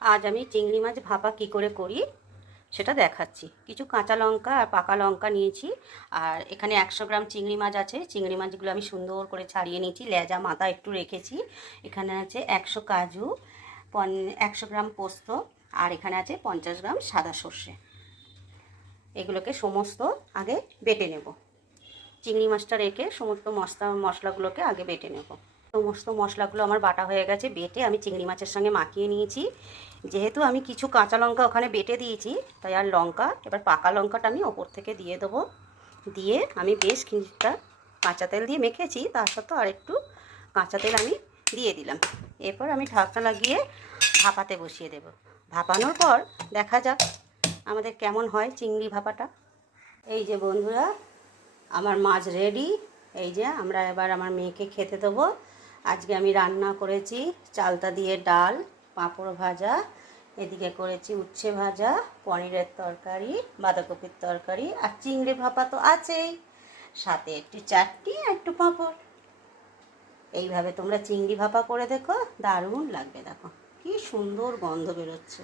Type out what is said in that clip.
আজ আমি চিংড়ি মাছ ভাপা কী করে করি সেটা দেখাচ্ছি। কিছু কাঁচা লঙ্কা আর পাকা লঙ্কা নিয়েছি। আর এখানে 100 গ্রাম চিংড়ি মাছ আছে। চিংড়ি মাছগুলো আমি সুন্দর করে ছাড়িয়ে নিয়েছি, লেজা মাথা একটু রেখেছি। এখানে আছে 100 কাজু, 100 গ্রাম পোস্ত, আর এখানে আছে 50 গ্রাম সাদা সর্ষে। এগুলোকে সমস্ত আগে বেটে নেব। চিংড়ি মাছটা রেখে সমস্ত মশলাগুলোকে আগে বেটে নেব। সমস্ত মশলাগুলো আমার বাটা হয়ে গেছে। বেটে আমি চিংড়ি মাছের সঙ্গে মাখিয়ে নিয়েছি। যেহেতু আমি কিছু কাঁচা লঙ্কা ওখানে বেটে দিয়েছি, তাই আর লঙ্কা, এবার পাকা লঙ্কাটা আমি ওপর থেকে দিয়ে দেবো। দিয়ে আমি বেশ কিছুটা কাঁচা তেল দিয়ে মেখেছি, তার সত্ত্বেও আর একটু কাঁচা তেল আমি দিয়ে দিলাম। এরপর আমি ঢাকনা লাগিয়ে ভাপাতে বসিয়ে দেব। ভাপানোর পর দেখা যাক আমাদের কেমন হয় চিংড়ি ভাপাটা। এই যে বন্ধুরা, আমার মাছ রেডি। এই যে আমরা এবার আমার মেয়েকে খেতে দেবো। আজকে আমি রান্না করেছি চালতা দিয়ে ডাল, পাঁপড় ভাজা, এদিকে করেছি উচ্ছে ভাজা, পনিরের তরকারি, বাঁধাকপির তরকারি, আর চিংড়ি ভাপা তো আছেই, সাথে একটু চাটনি আর একটু পাঁপড়। এইভাবে তোমরা চিংড়ি ভাপা করে দেখো, দারুণ লাগবে। দেখো কি সুন্দর গন্ধ বেরোচ্ছে।